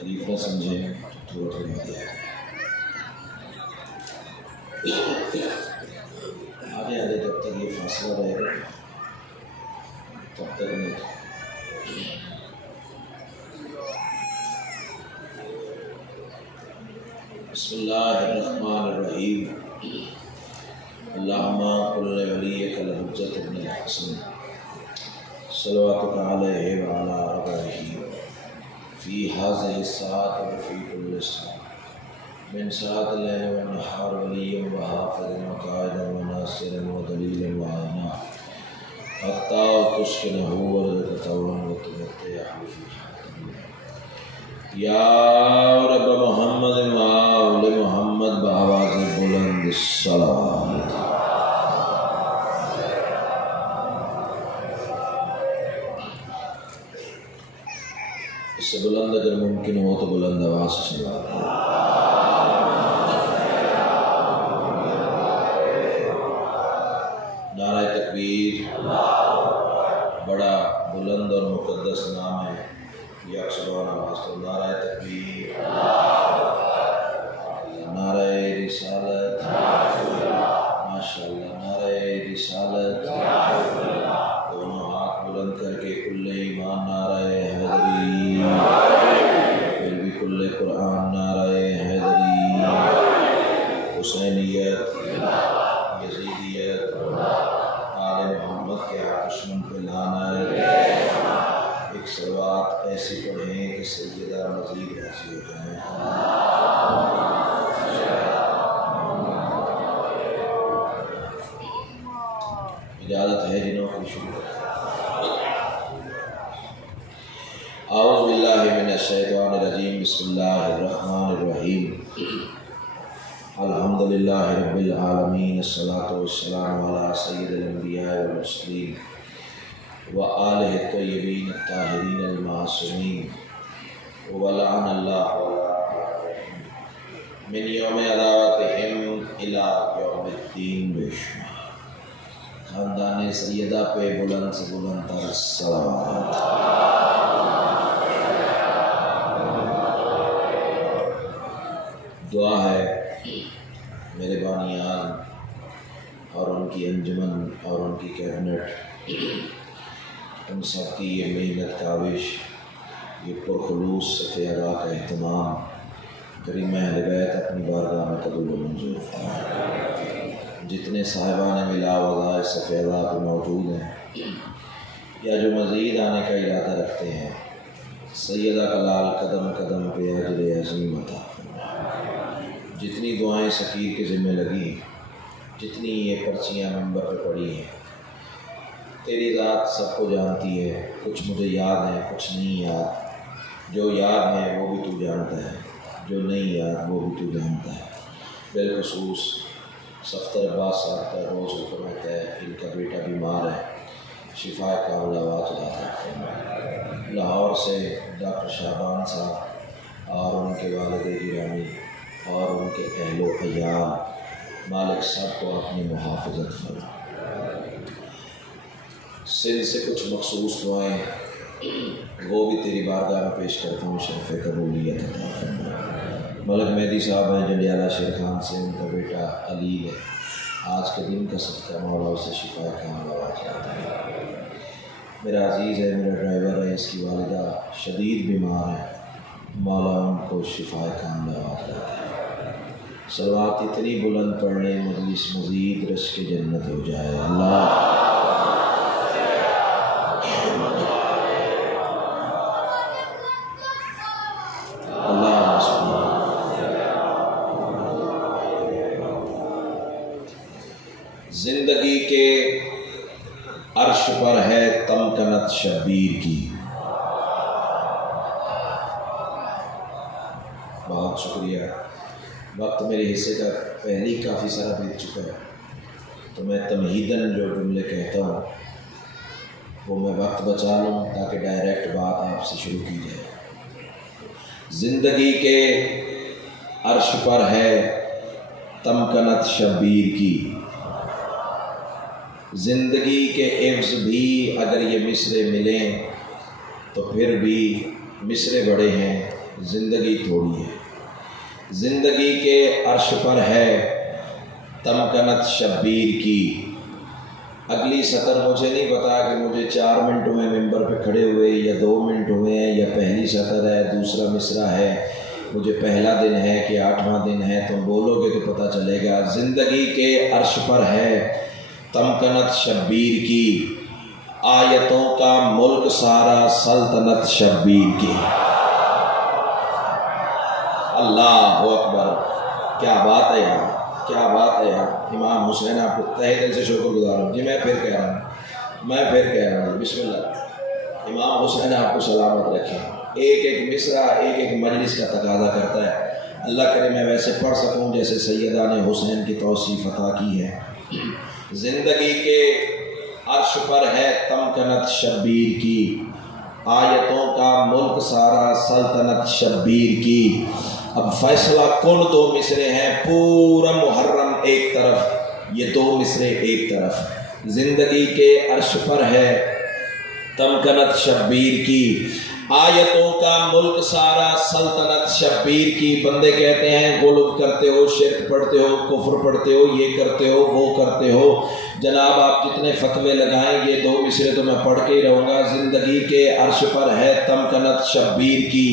تکلیف نہ سمجھیں، تھوڑا تھوڑا دیا آگے آگے جب تک یہ فاصلہ رہے گا تب تک نہیں. بسم اللہ الرحمن الرحیم. اللہم قل ولیک الحجۃ ابن الحسن صلواتک علیہ وعلی آبائہ فی هذه الساعة وفی کل ساعة من ساعة اللیل والنہار ولیا وحافظا وقائدا وناصرا ودلیلا وعینا حتی تسکنہ ارضک طوعا وتمتعہ فیہا طویلا. یا رب محمد و آل محمد بآواز بلند الصلاۃ. اس سے بلند اگر ممکن ہو تو بلند آواز سے سنا. نعرہ تکبیر. بڑا بلند اور مقدس نام ہے یہ اکثر آواز تو. نعرہ تکبیر، نعرہ رسالت، ماشاءاللہ نعرہ رسالت. دونوں ہاتھ بلند کر کے کل ایمان نعرہ حیدری، پھر بھی کل قرآن نعرہ حیدری. حسینیت، یزیدیت، آل محمد کے دشمن پہ لعنت. ایک صلوات ایسی پڑھیں کہ سیدہ مزید راضی ہو جائیں. اجازت ہے جنہوں کی شروع. اعوذ باللہ من الشیطان الرجیم. بسم اللہ الرحمن الرحیم. الحمدللہ رب العالمین. الصلاۃ والسلام علی سید الانبیاء والمرسلین وآلہ الطیبین الطاہرین المعصومین ولعن اللہ من یوم عداوتہم الی یوم الدین. بشمار خاندان سیدہ پہ بلند سے بلند تر صلوات. دعا ہے میرے بانیان اور ان کی انجمن اور ان کی کیبنٹ، ان سب کی یہ محنت کاوش، یہ پرخلوص صفِ ادا کا اہتمام کریم اہل بیت اپنی بارگاہ میں قبول و منظور فرمائے. جتنے صاحبان ملا وظائف صفِ ادا پہ موجود ہیں یا جو مزید آنے کا ارادہ رکھتے ہیں، سیدہ کا لال قدم قدم پہ اجر عظیم عطا فرمائے. جتنی دعائیں سکیر کے ذمہ لگی، جتنی یہ پرچیاں منبر پہ پڑی ہیں، تیری ذات سب کو جانتی ہے. کچھ مجھے یاد ہیں، کچھ نہیں یاد. جو یاد ہے وہ بھی تو جانتا ہے، جو نہیں یاد وہ بھی تو جانتا ہے. بالخصوص صفدر عباس صاحب کا روز حکم ہے، ان کا بیٹا بیمار ہے، شفا کاملہ عطا فرمائے. لاہور سے ڈاکٹر شعبان صاحب اور ان کے والد گرامی اور ان کے اہل و عیال، مالک سب کو اپنی محافظت فرمائے. سن سے کچھ مخصوص دعائیں وہ بھی تیری بارگاہ میں پیش کرتا ہوں. شرف قبولیت عطا فرمائے. ملک مہدی صاحب ہیں جنڈیالہ شیر خان سے، ان کا بیٹا علی ہے. آج کے دن کا صدقہ مولا اسے شفا کاملہ عطا فرمائے. میرا عزیز ہے، میرا ڈرائیور ہے، اس کی والدہ شدید بیمار ہے، مولا ان کو شفا کاملہ عطا فرمائے. صلوات اتنی بلند پڑھنے مجلس مزید رش کے جنت ہو جائے. اللہ زندگی کے عرش پر ہے تمکنت شبیر کی. بہت شکریہ. وقت میرے حصے کا پہلے ہی کافی سارا بیت چکا ہے، تو میں تمہیداً جو جملے کہتا ہوں وہ میں وقت بچا لوں تاکہ ڈائریکٹ بات آپ سے شروع کی جائے. زندگی کے عرش پر ہے تمکنت شبیر کی. زندگی کے عوض بھی اگر یہ مصرے ملیں تو پھر بھی مصرے بڑے ہیں زندگی تھوڑی ہے، زندگی کے عرش پر ہے تمکنت شبیر کی۔ اگلی سطر مجھے نہیں پتا کہ مجھے 4 منٹ میں ممبر پہ کھڑے ہوئے یا 2 منٹ ہوئے ہیں، یا پہلی سطر ہے دوسرا مصرع ہے، مجھے پہلا دن ہے کہ 8واں دن ہے، تم بولو گے تو پتہ چلے گا۔ زندگی کے عرش پر ہے تمکنت شبیر کی، آیتوں کا ملک سارا سلطنت شبیر کی۔ اللہ اکبر، کیا بات ہے یار، کیا بات ہے یار۔ امام حسین آپ کو تہہ دل سے شکر گزار ہوں جی۔ میں پھر کہہ رہا ہوں بسم اللہ۔ امام حسین آپ کو سلامت رکھیں۔ ایک ایک مصرع ایک ایک مجلس کا تقاضا کرتا ہے، اللہ کرے میں ویسے پڑھ سکوں جیسے سیدان حسین کی توصیف عطا کی ہے۔ زندگی کے عرش پر ہے تمکنت شبیر کی، آیتوں کا ملک سارا سلطنت شبیر کی۔ اب فیصلہ کن 2 مصرے ہیں، پورا محرم ایک طرف، یہ 2 مصرے ایک طرف۔ زندگی کے عرش پر ہے تمکنت شبیر کی، آیتوں کا ملک سارا سلطنت شبیر کی۔ بندے کہتے ہیں غلو کرتے ہو، شرک پڑھتے ہو، کفر پڑھتے ہو، یہ کرتے ہو، وہ کرتے ہو۔ جناب آپ جتنے فتوے لگائیں یہ 2 مصرے تو میں پڑھ کے ہی رہوں گا۔ زندگی کے عرش پر ہے تمکنت شبیر کی،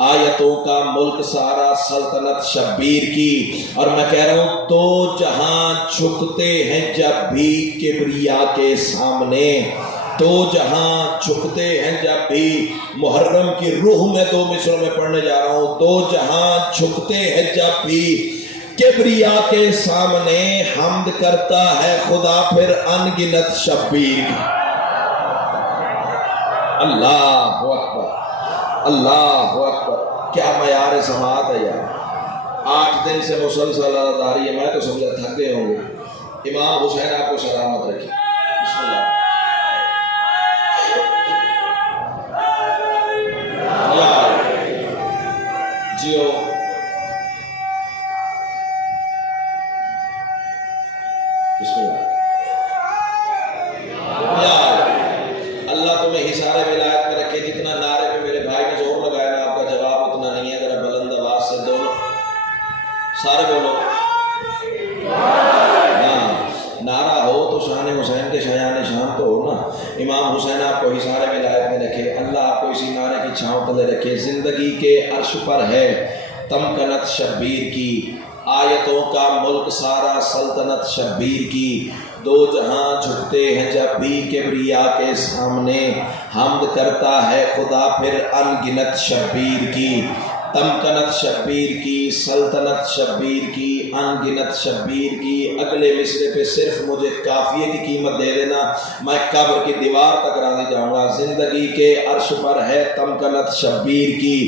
آیتوں کا ملک سارا سلطنت شبیر کی۔ اور میں کہہ رہا ہوں 2 جہاں جھکتے ہیں جب بھی کبریا کے سامنے، 2 جہاں جھکتے ہیں جب بھی، محرم کی روح میں 2 مصروں میں پڑھنے جا رہا ہوں۔ 2 جہاں جھکتے ہیں جب بھی کبریا کے سامنے، حمد کرتا ہے خدا پھر ان گنت شبیر کی۔ اللہ اکبر، اللہ اکبر، کیا معیار سماعت ہے یار۔ 8 دن سے مسلسل آزاری ہے، میں تو سمجھا تھک گئے ہوں گے۔ امام حسین آپ کو سلامت رکھے۔ بسم اللہ۔ جیو بسم اللہ۔ اللہ تمہیں حصار ولایت میں رکھے۔ جتنا نعرے پہ میرے بھائی نے زور لگایا نا، آپ کا جواب اتنا نہیں ہے۔ ذرا بلند آواز سے دونوں سارے بولو۔ نعرہ ہو تو شان حسین کے شایان شان تو ہو نا۔ امام حسین آپ کو حصار ولایت میں رکھے، اللہ آپ کو اسی نعرے کی چھاؤں تلے رکھے۔ زندگی کے عرش پر ہے تمکنت شبیر کی، آیتوں کا ملک سارا سلطنت شبیر کی۔ 2 جہاں جھکتے ہیں جب بھی کبریا کے سامنے، حمد کرتا ہے خدا پھر ان گنت شبیر کی۔ تمکنت شبیر کی، سلطنت شبیر کی، ان گنت شبیر کی۔ اگلے مصرے پہ صرف مجھے قافیے کی قیمت دے دینا، میں قبر کی دیوار تک راضی جاؤں گا۔ زندگی کے عرش پر ہے تمکنت شبیر کی،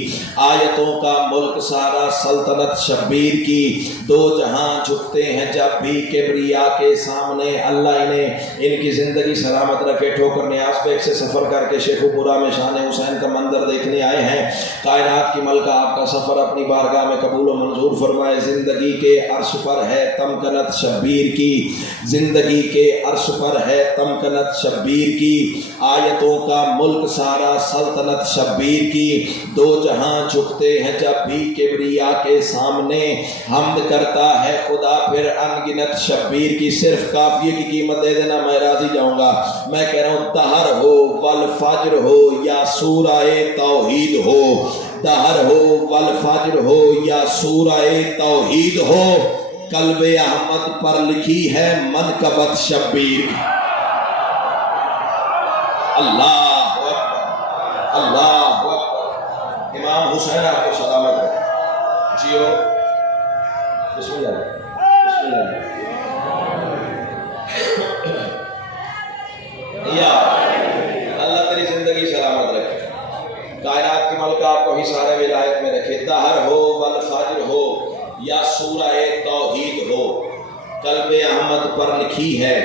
آیتوں کا ملک سارا سلطنت شبیر کی۔ 2 جہاں جھکتے ہیں جب بھی کبریا کے سامنے، اللہ انہیں ان کی زندگی سلامت رکھے۔ ٹھوکر نیاز بیگ سے سفر کر کے شیخو پورا میں شان حسین کا منظر دیکھنے آئے ہیں۔ کائنات کی ملکہ آپ کا سفر اپنی بارگاہ میں قبول و منظور فرمائے۔ زندگی کے عرش پر ہے تمکنت شبیر کی، زندگی کے عرش پر ہے تمکنت شبیر کی، آیتوں کا ملک سارا سلطنت شبیر کی۔ 2 جہاں جھکتے ہیں جب بھی کبریا کے سامنے، حمد کرتا ہے خدا پھر ان گنت شبیر کی۔ صرف قافیے کی قیمت دے دینا، میں راضی جاؤں گا۔ میں کہہ رہا ہوں دہر ہو والفجر ہو یا سورہ توحید ہو، دہر ہو والفجر ہو یا سورہ توحید ہو، قلب احمد پر لکھی ہے منقبت شبیر کی۔ اللہ اکبر، اللہ اکبر۔ امام حسین آپ کو سلامت ہے۔ جیو بسم اللہ، بسم اللہ۔ یا اللہ تیری زندگی سلامت رکھے، کائنات کی ملکہ آپ کو حصار ولایت میں رکھے۔ دہر ہو والفجر ہو یا سورہ توحید ہو، قلب احمد پر لکھی ہے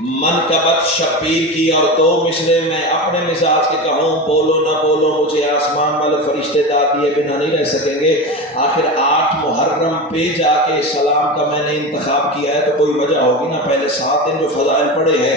منقبت شبیر کی۔ اور 2 مصرے میں اپنے مزاج کے کہوں، بولو نہ بولو مجھے آسمان والے فرشتے داد دیے بنا نہیں رہ سکیں گے۔ آخر 8 محرم پہ جا کے سلام کا میں نے انتخاب کیا ہے تو کوئی وجہ ہوگی نا۔ پہلے 7 دن جو فضائل پڑے ہیں،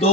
2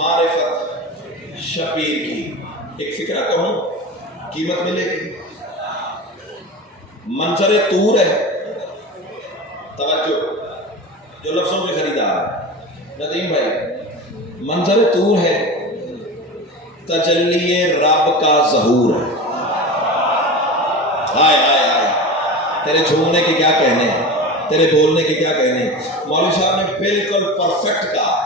معرفت شبیر کی ایک فکرہ کہوں قیمت ملے گی. منظر طور ہے، توجہ جو لفظوں کے خریدار ندیم بھائی، منظر طور ہے، تجلی رب کا ظہور ہے. ہائے ہائے ہائے، تیرے جھومنے کے کیا کہنے، تیرے بولنے کے کیا کہنے. مولوی صاحب نے بالکل پرفیکٹ کہا.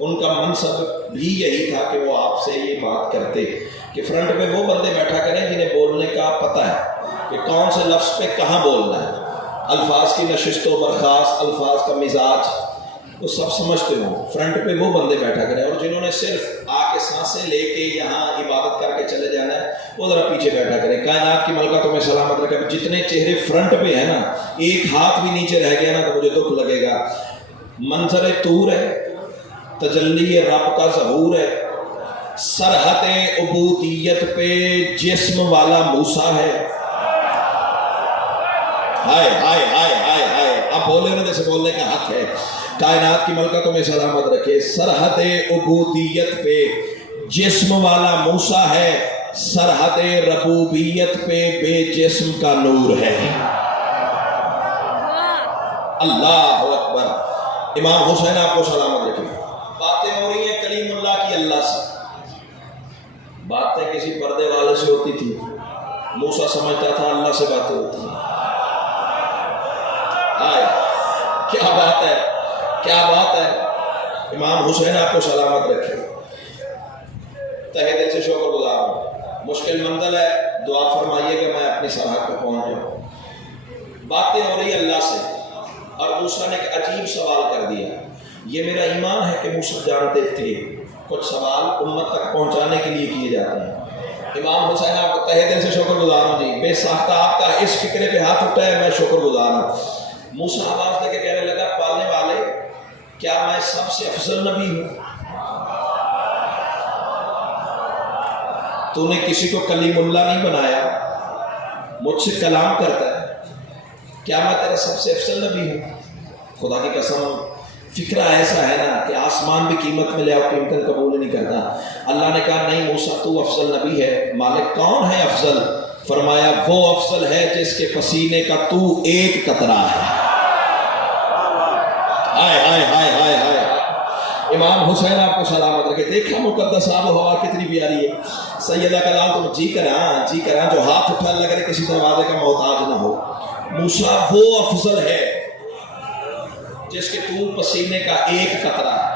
ان کا منصب بھی یہی تھا کہ وہ آپ سے یہ بات کرتے کہ فرنٹ پہ وہ بندے بیٹھا کریں جنہیں بولنے کا پتہ ہے کہ کون سے لفظ پہ کہاں بولنا ہے، الفاظ کی نشست و برخاست، الفاظ کا مزاج وہ سب سمجھتے ہوں. فرنٹ پہ وہ بندے بیٹھا کریں، اور جنہوں نے صرف آ کے سانسیں لے کے یہاں عبادت کر کے چلے جانا ہے وہ ذرا پیچھے بیٹھا کریں. کائنات کی ملکہ تمہیں سلامت رکھے. جتنے چہرے فرنٹ پہ ہیں نا، ایک ہاتھ بھی نیچے رہ گیا نا تو مجھے دکھ لگے گا. منظر طور ہے، تجلی رب کا ظہور ہے، سرحد عبودیت پہ جسم والا موسیٰ ہے. ہائے ہائے ہائے ہائے ہائے، اب بولے نا جیسے بولنے کا حق ہے. کائنات کی ملکہ تمہیں سلامت رکھے. سرحد عبودیت پہ جسم والا موسیٰ ہے، سرحد ربوبیت پہ بے جسم کا نور ہے. اللہ اکبر. امام حسین آپ کو سلامت رکھے. باتیں ہو رہی ہیں کلیم اللہ کی اللہ سے. باتیں کسی پردے والے سے ہوتی تھی، موسیٰ سمجھتا تھا اللہ سے باتیں ہوتی ہیں. کیا بات ہے، کیا بات ہے. امام حسین آپ کو سلامت رکھے. تہہ دل سے شکر گزار ہوں. مشکل منزل ہے، دعا فرمائیے کہ میں اپنی سرحد پہ پہنچ جاؤں. باتیں ہو رہی اللہ سے، اور موسیٰ نے ایک عجیب سوال کر دیا. یہ میرا ایمان ہے کہ موسیٰ جانتے تھے کچھ سوال امت تک پہنچانے کے لیے کیے جاتے ہیں. امام حسین آپ کو تہہ دل سے شکر گزار ہوں. جی بے ساختہ آپ کا اس فکرے پہ ہاتھ اٹھا ہے، میں شکر گزار ہوں. موسیٰ آواز دے کے کہنے لگا، پالنے والے کیا میں سب سے افضل نبی ہوں؟ تو نے کسی کو کلیم اللہ نہیں بنایا، مجھ سے کلام کرتا ہے، کیا میں تیرا سب سے افضل نبی ہوں؟ خدا کی قسم فکرہ ایسا ہے نا کہ آسمان بھی قیمت میں لے آؤ قیمتاً قبول نہیں کرتا. اللہ نے کہا نہیں موسیٰ تو افضل نبی ہے. مالک کون ہے افضل؟ فرمایا وہ افضل ہے جس کے پسینے کا تو ایک قطرہ ہے. ہائے ہائے ہائے ہائے ہائے. امام حسین آپ کو سلامت رکھے. دیکھا مقدس آب و ہوا کتنی پیاری ہے. سیدہ کلام تم جی کراں جو ہاتھ اٹھا لگ رہے کسی دروازے کا محتاج نہ ہو. موسیٰ وہ افضل ہے جس کے تو پسینے کا ایک قطرہ ہے.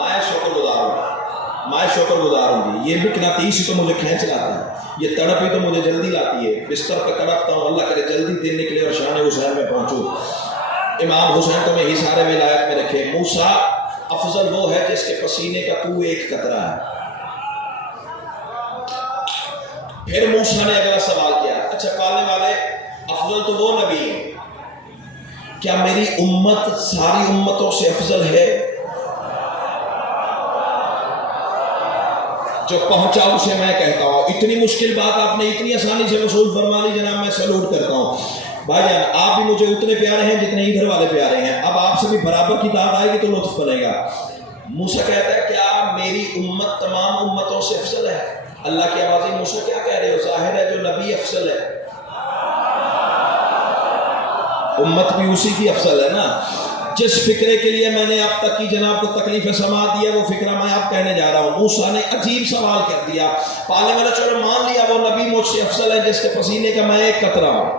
میں شکر گزار ہوں جی. یہ مقناطیس تو مجھے کھینچ لاتا ہے، یہ تڑپ ہی تو مجھے جلدی لاتی ہے. بستر پہ تڑپتا ہوں، اللہ کرے جلدی دن نکلے اور شان حسین میں پہنچوں. امام حسین تو میں ہی سارے ولایت میں رکھے. موسیٰ افضل وہ ہے جس کے پسینے کا تو ایک قطرہ ہے. پھر موسیٰ نے اگلا سوال کیا، اچھا پالنے والے افضل تو وہ نبی ہے، کیا میری امت ساری امتوں سے افضل ہے؟ جو پہنچا اسے میں کہتا ہوں. اتنی مشکل بات آپ نے اتنی آسانی سے وصول فرما لی جناب، میں سلوٹ کرتا ہوں. بھائی جان آپ بھی مجھے اتنے پیارے ہیں جتنے ادھر والے پیارے ہیں. اب آپ سے بھی برابر کی داد آئے گی تو لطف بنے گا. موسیٰ کہتا ہے کیا میری امت تمام امتوں سے افضل ہے؟ اللہ کی آواز ہے موسیٰ کیا کہہ رہے ہو؟ ظاہر ہے جو نبی افضل ہے امت بھی اسی کی افضل ہے نا. جس فکرے کے لیے میں نے اب تک کی جناب کو تکلیف سماعت دی ہے وہ فکرہ میں آپ کہنے جا رہا ہوں. موسیٰ نے عجیب سوال کر دیا. پالنے والا چلو مان لیا وہ نبی مجھ سے افضل ہے جس کے پسینے کا میں ایک قطرہ ہوں،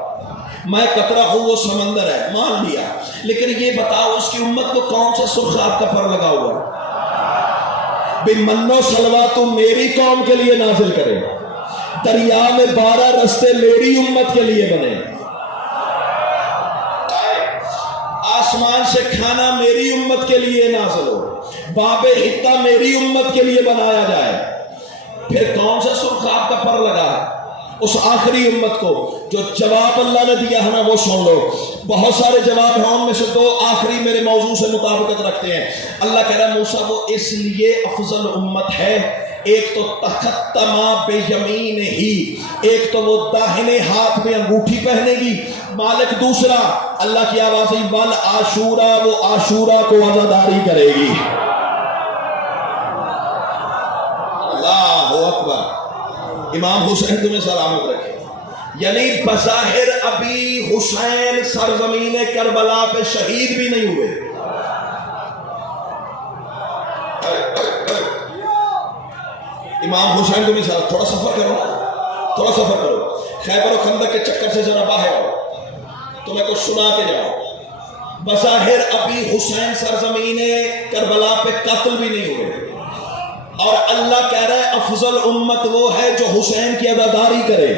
میں قطرہ ہوں وہ سمندر ہے، مان لیا. لیکن یہ بتاؤ اس کی امت کو کون سا سرخاب کا پر لگا ہوا ہے؟ بے منو سلوا تو میری قوم کے لیے نازل کرے، دریا میں 12 رستے میری امت کے لیے بنے، آسمان سے کھانا میری امت کے لیے نازل ہو، باب حتہ میری امت کے لیے بنایا جائے. پھر کون سا سرخاب کا پر لگا ہے اس آخری امت کو؟ جو جواب اللہ نے دیا ہے نا وہ سن لو. بہت سارے جواب ہیں، ان میں سے 2 آخری میرے موضوع سے مطابقت رکھتے ہیں. اللہ کہہ رہا ہے موسیٰ وہ اس لیے افضل امت ہے، ایک تو تختما بے یمین ہی، ایک تو وہ داہنے ہاتھ میں انگوٹھی پہنے گی، مالک دوسرا. اللہ کی آواز ہے ول عاشورا، وہ عاشورا کو عزاداری کرے گی. اللہ اکبر. امام حسین تمہیں سلامت رکھے. یعنی بظاہر ابھی حسین سرزمین کربلا پہ شہید بھی نہیں ہوئے. امام حسین تمہیں سلامت. تھوڑا سفر کرو، تھوڑا سفر کرو. خیبر و خندق کے چکر سے ذرا باہر آؤ، تمہیں کچھ سنا کے جاؤ. بظاہر ابھی حسین سرزمین کربلا پہ قتل بھی نہیں ہوئے، اور اللہ کہہ رہا ہے افضل امت وہ ہے جو حسین کی عزاداری کرے.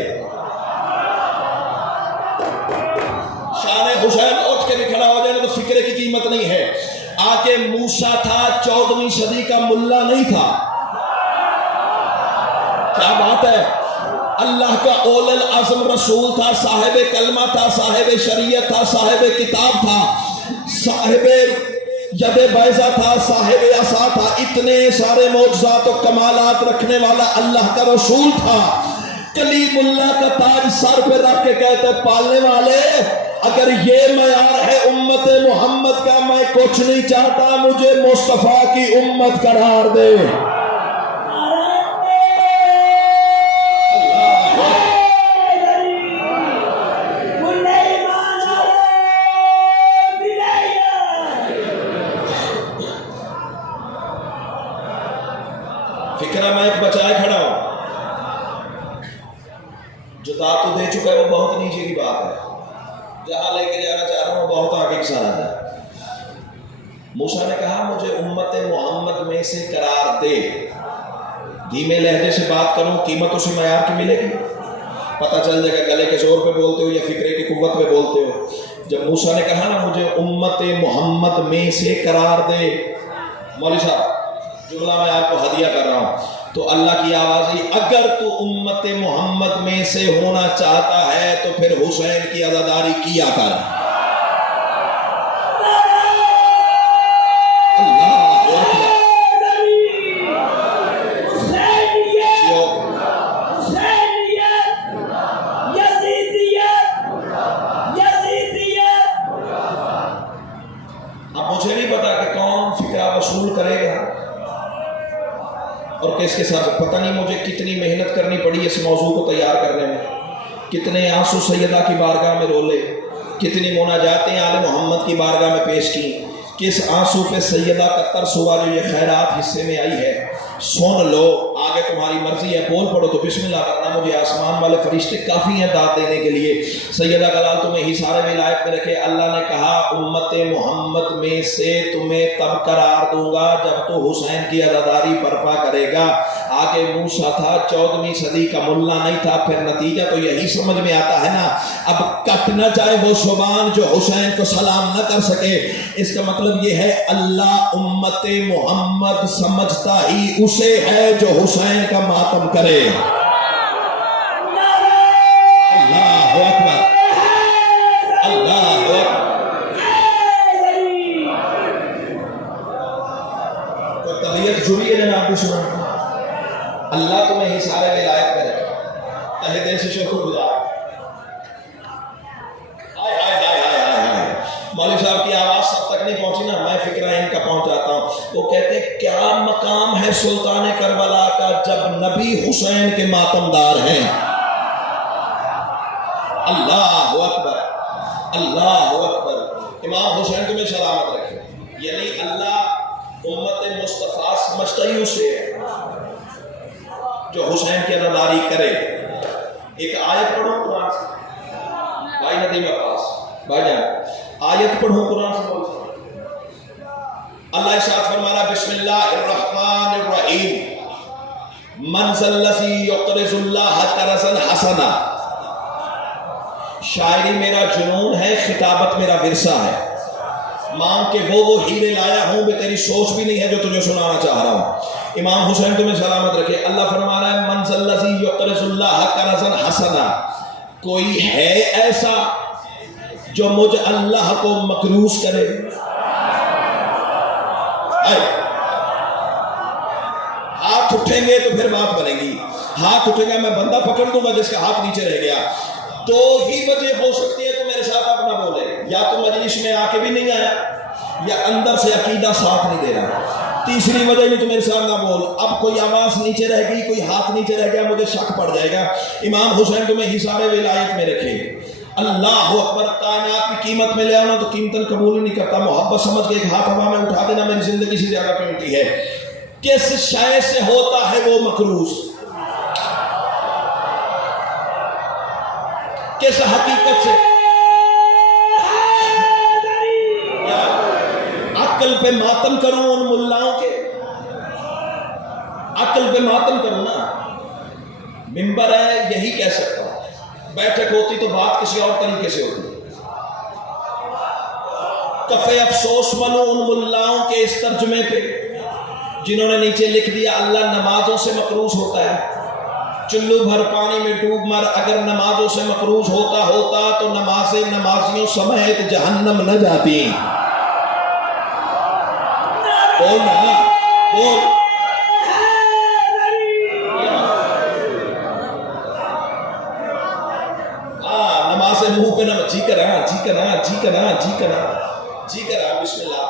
شان حسین اٹھ کے بھی کھڑا ہو جائے تو فکرے کی قیمت نہیں ہے. آگے موسیٰ تھا 14ویں صدی کا ملا نہیں تھا. کیا بات ہے. اللہ کا اول العزم رسول تھا، صاحب کلمہ تھا، صاحب شریعت تھا، صاحب کتاب تھا، صاحب ید بیضہ تھا، صاحب عصا تھا. اتنے سارے معجزات و کمالات رکھنے والا اللہ کا رسول تھا. کلیم اللہ کا تاج سر پہ رکھ کے کہتے پالنے والے اگر یہ معیار ہے امت محمد کا، میں کچھ نہیں چاہتا، مجھے مصطفیٰ کی امت قرار دے. فکرہ میں ایک بچائے کھڑا ہوں، جو داد تو دے چکا ہے وہ بہت نیچے کی بات ہے. جہاں لے کے جانا چاہ رہا ہوں وہ بہت آگے کی سرحد ہے. موسیٰ نے کہا مجھے امت محمد میں سے قرار دے. دھیمے لہجے سے بات کروں، قیمت اسے معیار کی ملے گی. پتہ چل جائے گا گلے کے زور پہ بولتے ہو یا فکرے کی قوت پہ بولتے ہو. جب موسیٰ نے کہا نا مجھے امت محمد میں سے قرار دے، مولوی صاحب جملہ میں آپ کو ہدیہ کر رہا ہوں، تو اللہ کی آواز ہے اگر تو امت محمد میں سے ہونا چاہتا ہے تو پھر حسین کی عزاداری کیا کر. اب مجھے نہیں پتا کہ کون فکرہ وصول کرے گا اور کس کے ساتھ. پتہ نہیں مجھے کتنی محنت کرنی پڑی اس موضوع کو تیار کرنے میں، کتنے آنسو سیدہ کی بارگاہ میں رولے، کتنی مناجاتیں آل محمد کی بارگاہ میں پیش کی. کس آنسو پہ سیدہ کا ترس ہوا جو یہ خیرات حصے میں آئی ہے. سن لو، آگے تمہاری مرضی ہے، بول پڑو تو بسم اللہ کرنا. مجھے آسمان والے فرشتے کافی ہیں داد دینے کے لیے. سیدہ کا لال تمہیں ہی سارے ولایت میں رکھے. اللہ نے کہا امت محمد میں سے تمہیں تب قرار دوں گا جب تو حسین کی عزاداری برپا کرے گا. آگے موسیٰ تھا 14ویں صدی کا ملا نہیں تھا. پھر نتیجہ تو یہی سمجھ میں آتا ہے نا. اب کٹ نہ جائے وہ زبان جو حسین کو سلام نہ کر سکے. اس کا مطلب یہ ہے اللہ امت محمد سمجھتا ہی اسے ہے جو حسین کا ماتم کرے. اللہ اکبر، اللہ اکبر. تو طبیعت جڑی ہے جناب کو سنا. اللہ تمہیں ہی سارے ولایت میں رکھے. تہہ دل سے شکر گزار. مولوی صاحب کی آواز سب تک نہیں پہنچی نا، میں فکرہ ان کا پہنچاتا ہوں. وہ کہتے ہیں کیا مقام ہے سلطان کربلا کا جب نبی حسین کے ماتمدار ہیں. اللہ اکبر، اللہ اکبر. امام حسین تمہیں سلامت رکھے. یعنی اللہ امت مصطفیٰ سمجھتا ہی اسے ہے جو حسین کی عزاداری کرے. ایک آیت پڑھو قرآن سے. بھائی ندیم عباس بھائی جان آیت پڑھو قرآن سے. اللہ ارشاد فرما رہا بسم اللہ الرحمن الرحیم من ذا الذی یقرض اللہ قرضا حسنا. شاعری میرا جنون ہے، خطابت میرا ورثہ ہے. مانگ کے وہ ہیرے لایا ہوں کہ تیری سوچ بھی نہیں ہے جو تجھے سنانا چاہ رہا ہوں. امام حسین تمہیں سلامت رکھے. اللہ فرما رہا ہے من ذا الذی یقرض اللہ قرضا حسنا. کوئی ہے ایسا جو مجھ اللہ کو مقروض کرے؟ ہاتھ اٹھیں گے تو پھر بات بنے گی. ہاتھ اٹھے گا میں بندہ پکڑ دوں گا جس کا ہاتھ نیچے رہ گیا. دو ہی وجہ ہو سکتی ہے تو میرے ساتھ اپنا بولے، یا تو مجلس میں آ کے بھی نہیں آیا یا اندر سے عقیدہ ساتھ نہیں دے رہا۔ تیسری وجہ نہیں تو میرے ساتھ نہ بول۔ اب کوئی آواز نیچے رہ گئی، کوئی ہاتھ نیچے رہ گیا، مجھے شک پڑ جائے گا۔ امام حسین تمہیں حصار ولایت میں رکھے۔ اللہ اکبر، کائنات کی قیمت میں لے آنا تو قیمتاً قبول ہی نہیں کرتا، محبت سمجھ کے ایک ہاتھ ہوا میں اٹھا دینا میری زندگی سے زیادہ قیمتی ہے۔ کس شے سے ہوتا ہے وہ مکروز؟ کس حقیقت سے؟ عقل پہ ماتم کروں ان ملاؤں کے؟ عقل پہ ماتم کروں نا؟ منبر ہے یہی کہہ سکتا ہوں، بیٹھک ہوتی تو بات کسی اور طریقے سے ہوتی۔ کفے افسوس بنو ان ملاؤں کے اس ترجمے پہ جنہوں نے نیچے لکھ دیا اللہ نمازوں سے مقروض ہوتا ہے۔ چلو بھر پانی میں ڈوب مر، اگر نمازوں سے مقروض ہوتا تو نمازیوں سمیت جہنم نہ جاتی۔ بول نا، بول۔ نماز منہ پہ نہ جی کرا جی کرا جی کرا جی کرا جی کرا، بسم اللہ۔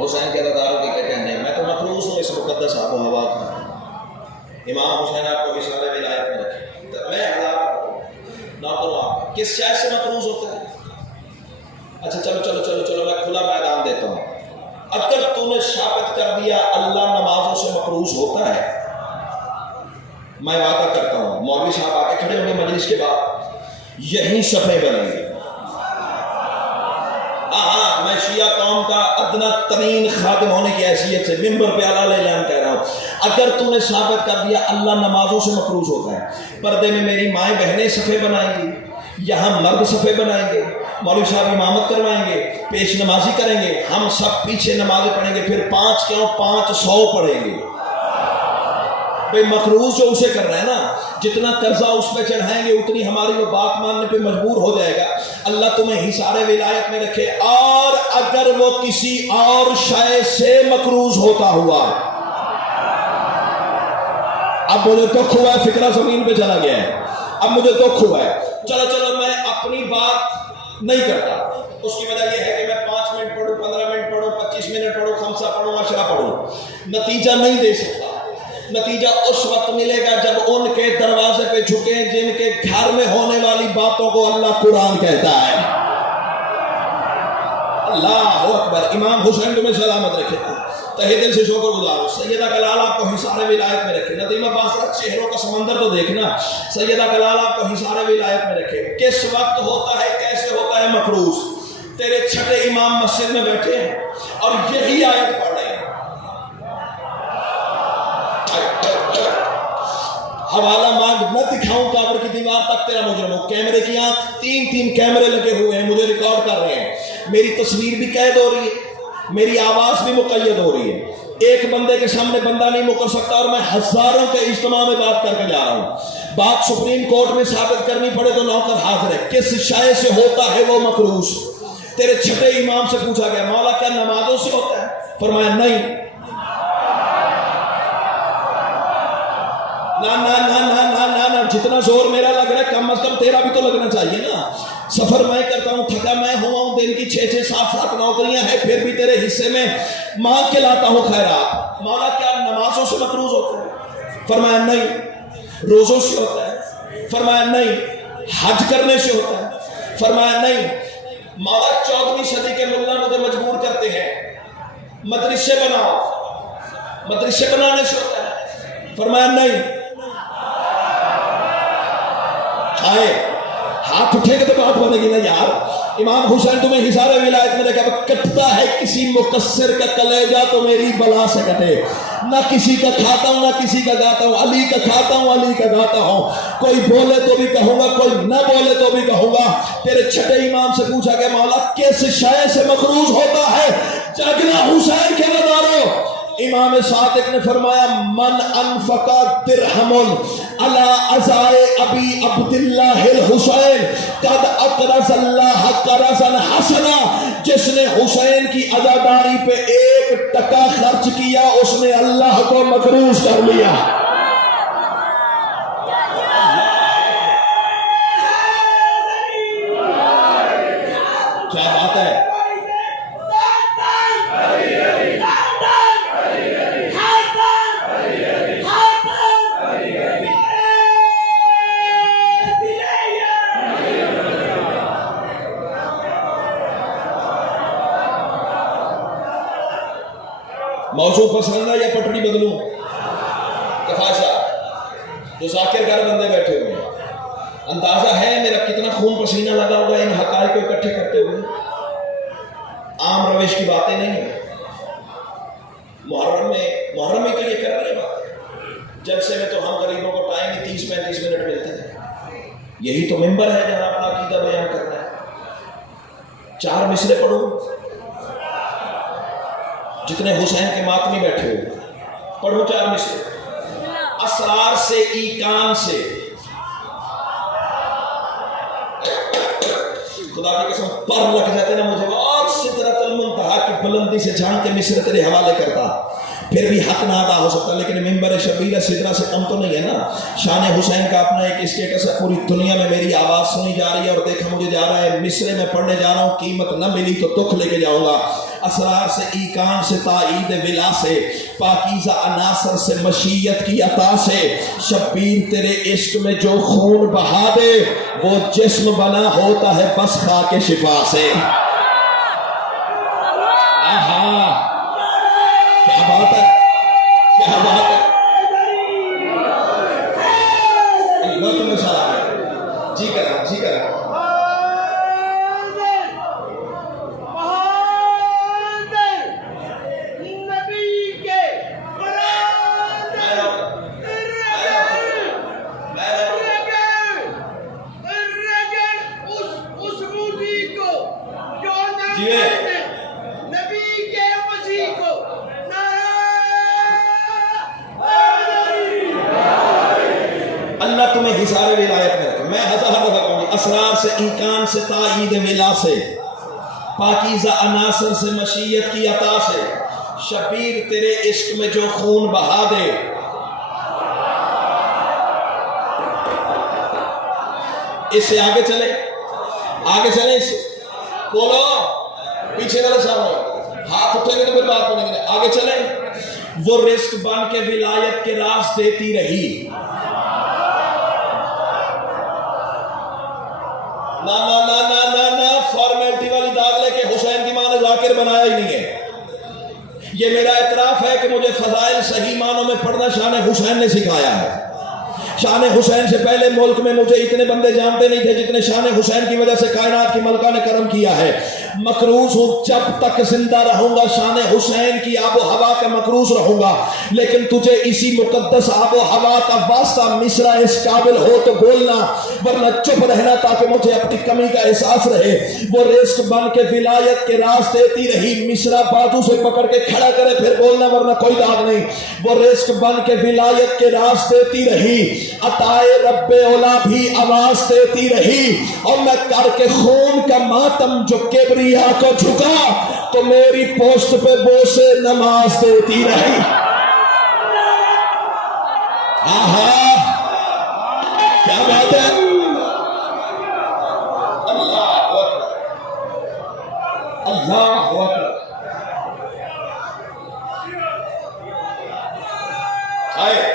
حسین کے داداروں کے کیا کہنے ہیں؟ میں تو مخلوص ہوں اس مقدس آب و ہوا کا۔ امام حسین آپ کو حصار ولایت میں رکھے، میں نہ کروں آپ کس شے سے مخلوص ہوتا ہے؟ اچھا چلو میں کھلا میدان دیتا ہوں۔ اگر تو نے ثابت کر دیا اللہ نمازوں سے مخلوص ہوتا ہے، میں وعدہ کرتا ہوں مولوی صاحب آ کے کھڑے ہوں گے مجلس کے بعد، یہی صفحے بنیں گے۔ میں شیعہ قوم کا ادنا ترین خادم ہونے کی حیثیت سے ممبر پہ اعلیٰ اعلان کہہ رہا ہوں، اگر تو نے ثابت کر دیا اللہ نمازوں سے مقروض ہوتا ہے، پردے میں میری مائیں بہنیں صفحے بنائیں گی، یہاں مرد صفحے بنائیں گے، مولوی صاحب امامت کروائیں گے، پیش نمازی کریں گے، ہم سب پیچھے نمازیں پڑھیں گے، پھر 5 کیوں 500 پڑھیں گے۔ بھئی مقروض جو اسے کر رہے ہیں نا، جتنا قرضہ اس پہ چڑھائیں گے اتنی ہماری وہ بات ماننے پہ مجبور ہو جائے گا۔ اللہ تمہیں حصار ولایت میں رکھے۔ اور اگر وہ کسی اور شے سے مقروض ہوتا ہوا، اب مجھے دکھ ہوا ہے، فکرہ زمین پہ چلا گیا ہے، اب مجھے دکھ ہوا ہے، چلو میں اپنی بات نہیں کرتا۔ اس کی وجہ یہ ہے کہ میں 5 منٹ پڑھوں، 15 منٹ پڑھوں، 25 منٹ پڑھوں، 5 پڑھوں، 10 پڑھوں، نتیجہ نہیں دے سکتا۔ نتیجہ اس وقت ملے گا جب ان کے دروازے پہ جھکیں جن کے گھر میں ہونے والی باتوں کو اللہ قرآن کہتا ہے۔ اللہ اکبر۔ امام حسین تمہیں سلامت رکھے، تہہ دل سے شکر گزار۔ سیدہ کلال آپ کو حصار ولایت میں رکھے۔ ندیمہ باسرہ چہروں کا سمندر تو دیکھنا، سیدہ کلال آپ کو حصار ولایت میں رکھے۔ کس وقت ہوتا ہے، کیسے ہوتا ہے مقروض؟ تیرے چھٹے امام مسجد میں بیٹھے ہیں اور یہی آیت پڑھ رہے ہیں۔ حوالہ مانگ نہ دکھاؤں قبر کی دیوار تک تیرا مجرم ہو۔ کیمرے کی آنکھ 3 کیمرے لگے ہوئے ہیں، مجھے ریکارڈ کر رہے ہیں، میری تصویر بھی قید ہو رہی ہے، میری آواز بھی مقید ہو رہی ہے۔ ایک بندے کے سامنے بندہ نہیں مکر سکتا، اور میں ہزاروں کے اجتماع میں بات کر کے جا رہا ہوں۔ بات سپریم کورٹ میں ثابت کرنی پڑے تو نوکر حاضر ہے۔ کس شے سے ہوتا ہے وہ مقروض؟ تیرے چھٹے امام سے پوچھا گیا مولا کیا نمازوں سے ہوتا ہے؟ فرمایا نہیں۔ نا جتنا زور میرا لگ رہا ہے کم از کم تیرا بھی تو لگنا چاہیے نا۔ سفر میں کرتا ہوں، تھکا میں ہوا ہوں، دن کی 6 7 نوکریاں ہیں، پھر بھی تیرے حصے میں مانگ کے لاتا ہوں خیرات۔ مولا کیا نمازوں سے مقروض ہوتا ہے؟ فرمایا نہیں۔ روزوں سے ہوتا ہے؟ فرمایا نہیں۔ حج کرنے سے ہوتا ہے؟ فرمایا نہیں۔ مولا 14ویں صدی کے ملا مجھے مجبور کرتے ہیں مدرسے بناؤ، مدرسے بنانے سے ہوتا ہے؟ فرمایا نہیں۔ ہاتھ اٹھے گے تو بات بنے گی نا یار۔ امام حسین تمہیں حصار ولایت میں رکھا، کٹتا ہے کسی مقصر کا کلیجہ تو میری بلا سے کٹے۔ نہ کسی کا کھاتا ہوں نہ کسی کا گاتا ہوں، علی کا کھاتا ہوں علی کا گاتا ہوں، کوئی بولے تو بھی کہوں گا کوئی نہ بولے تو بھی کہوں گا۔ تیرے چھٹے امام سے پوچھا کہ مولا کس شے سے مقروض ہوتا ہے جاگنا حسین کے مدارو؟ امام صادق نے فرمایا من انفقا درہم علی عزائے ابی عبداللہ الحسین قد اقرض اللہ قرضا حسنا، جس نے حسین کی عزاداری پہ 1 ٹکا خرچ کیا اس نے اللہ کو مقروض کر لیا۔ کیا بات ہے؟ موضوع پسند ہے یا پٹڑی بدلوں؟ کفاشا جو ذاکر گر بندے بیٹھے ہوئے ہیں، اندازہ ہے میرا کتنا خون پسینہ لگا ہوگا ان حقائق کو اکٹھے کرتے ہوئے۔ عام روش کی باتیں نہیں ہیں، محرم میں کے لیے کر رہے ہیں بات۔ جلسے میں تو ہم غریبوں کو ٹائم ہی 30-35 منٹ ملتے ہیں، یہی تو ممبر ہے جہاں اپنا عقیدہ بیان کرنا ہے۔ 4 مصرے پڑھوں، جتنے حسین کے ماتمی بیٹھے ہوئے پڑھو 4 مصرے۔ اسرار سے ایقان سے، خدا کی قسم پر لگ جاتے نا مجھے، بہت سدرۃ المنتہا کی بلندی سے جھانک کے مصر تیرے حوالے کرتا، پھر بھی حق نہ ادا ہو سکتا، لیکن ممبر شبیرہ سدرہ سے کم تو نہیں ہے نا۔ شان حسین کا اپنا ایک اسٹیٹس ہے، پوری دنیا میں میری آواز سنی جا رہی ہے اور دیکھا مجھے جا رہا ہے، مصرے میں پڑھنے جا رہا ہوں، قیمت نہ ملی تو دکھ لے کے جاؤں گا۔ اسرار سے ایقان سے تائید ولا سے، پاکیزہ عناصر سے مشیت کی عطا سے، شبیر تیرے عشق میں جو خون بہا دے وہ جسم بنا ہوتا ہے بس خاک شفا سے۔ آہا کیا بات ہے، کیا بات ہے، وقت میں سارا ہے، جی کرا جی کرا۔ اللہ تمہیں حصار ولایت میں رکھے۔ میں ہزار دفعہ کہوں گی، اسرار سے ایقان سے تائید ولا سے، پاکیزہ عناصر سے مشیت کی عطا سے، شبیر تیرے عشق میں جو خون بہا دے۔ اس سے آگے چلے، آگے چلے، اس سے بولو پیچھے والے سامنے ہاتھ اٹھیں گے تو پھر بات بنیں گے، آگے چلیں۔ وہ رزق بن کے ولایت کے راز دیتی رہی، نا نا نا نا نا نا فارمیلٹی والی داغ لے کے حسین کی ماں نے ذاکر بنایا ہی نہیں ہے۔ یہ میرا اعتراف ہے کہ مجھے فضائل صحیح معنوں میں پڑھنا شان حسین نے سکھایا ہے۔ شان حسین سے پہلے ملک میں مجھے اتنے بندے جانتے نہیں تھے جتنے شان حسین کی وجہ سے کائنات کی ملکہ نے کرم کیا ہے۔ مقروض ہوں، جب تک زندہ رہوں گا شان حسین کی آب و ہوا کا مقروض رہوں گا، لیکن تجھے اسی مقدس آب و ہوا کا واسطہ مصرع اس قابل ہو تو بولنا، ورنہ چپ رہنا تاکہ مجھے اپنی کمی کا احساس رہے۔ وہ رزق بن کے ولایت کے راز دیتی رہی، مصرع بازو سے پکڑ کے کھڑا کرے پھر بولنا ورنہ کوئی داغ نہیں۔ وہ رزق بن کے ولایت کے راز دیتی رہی، عطائے رب اولا بھی آواز دیتی رہی، اور میں کر کے خون کا ماتم جو کبریا کو جھکا تو میری پوسٹ پہ بوسے نماز دیتی رہی۔ آہا کیا بات ہے، اللہ اکبر، اللہ اکبر۔ آئے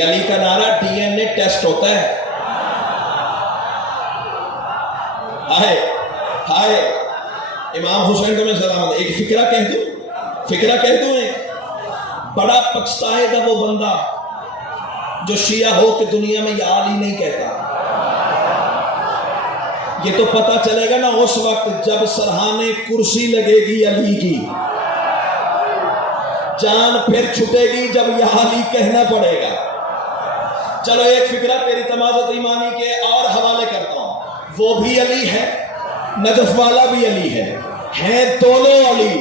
یہ علی کا نعرہ ڈی این اے ٹیسٹ ہوتا ہے. ہائے امام حسین کو میں سلامت. ایک فکرہ کہہ دوں ایک بڑا پچھتائے گا وہ بندہ جو شیعہ ہو کہ دنیا میں یا علی نہیں کہتا. یہ تو پتہ چلے گا نا اس وقت جب سرحانے کرسی لگے گی علی کی. جان پھر چھٹے گی جب یا علی کہنا پڑے گا. چلو ایک فکرہ تیری تمازت ایمانی کے اور حوالے کرتا ہوں. وہ بھی علی ہے, نجف والا بھی علی ہے, ہیں دونوں علی,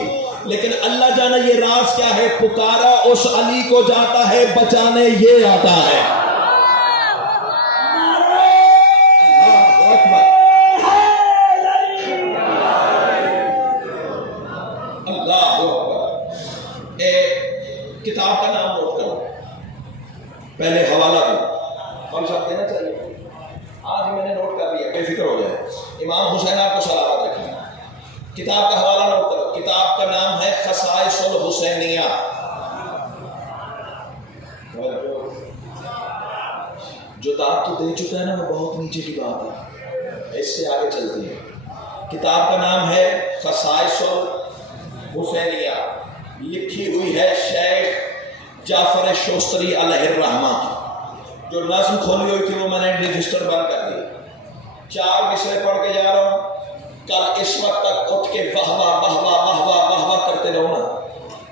لیکن اللہ جانا یہ راز کیا ہے. پکارا اس علی کو جاتا ہے, بچانے یہ آتا ہے. کتاب کا نام نوٹ کرو, پہلے حوالہ دو. ہم سب دینا چاہیے, آج میں نے نوٹ کر لیا, بے فکر ہو جائے. امام حسین آپ کو سلامت رکھیں. کتاب کا حوالہ نوٹ کرو. کتاب کا نام ہے خصائص الحسینیہ. جو داد تو دے چکا ہے نا وہ بہت نیچے کی بات ہے, اس سے آگے چلتی ہے. کتاب کا نام ہے خصائص الحسینیہ, لکھی ہوئی ہے شیخ جعفر شوستری علیہ الرحمہ کی. جو نظم کھولی ہوئی تھی وہ میں نے رجسٹر بند کر دی. 4 مصرے پڑھ کے جا رہا ہوں. کل اس وقت تک اٹھ کے واہ واہ واہ واہ واہ واہ واہ واہ کرتے رہو نا.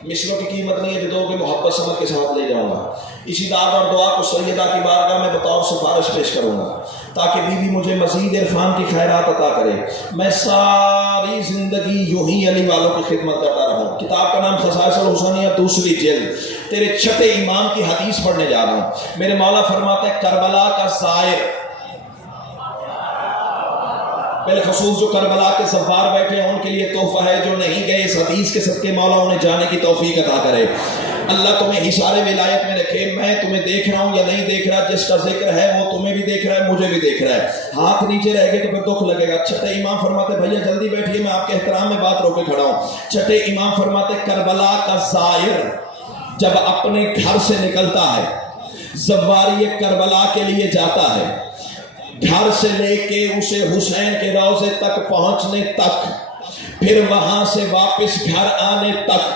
مصروں کی قیمت نہیں ہے جو دو کہ محبت سمجھ کے ساتھ لے جاؤں گا. اسی دعا اور دعا کو سیدہ کی بارگاہ میں بطور سفارش پیش کروں گا تاکہ بی بی مجھے مزید عرفان کی خیرات عطا کرے. میں ساری زندگی یوں ہی علی والوں کی خدمت کرتا رہوں. کتاب کا نام خصائص الحسینیہ, دوسری جلد. تیرے چھٹے امام کی حدیث پڑھنے جا رہا ہوں. میرے مولا فرماتے ہیں کربلا کا زائر, بالخصوص جو کربلا کے سفار بیٹھے ہیں ان کے لیے تحفہ ہے. جو نہیں گئے اس حدیث کے صدقے مولا انہیں جانے کی توفیق عطا کرے. اللہ تمہیں حصار ولایت میں رکھے. میں تمہیں دیکھ رہا ہوں یا نہیں دیکھ رہا, جس کا ذکر ہے وہ تمہیں بھی دیکھ رہا ہے, مجھے بھی دیکھ رہا ہے. ہاتھ نیچے رہ گئے تو پھر دکھ لگے گا. چھٹے امام فرماتے بھیا جلدی بیٹھیے, میں آپ کے احترام میں بات روکے کھڑا ہوں. چھٹے امام فرماتے کربلا کا زائر جب اپنے گھر سے نکلتا ہے, زواری کربلا کے لیے جاتا ہے, گھر سے لے کے اسے حسین کے روضے تک پہنچنے تک, پھر وہاں سے واپس گھر آنے تک,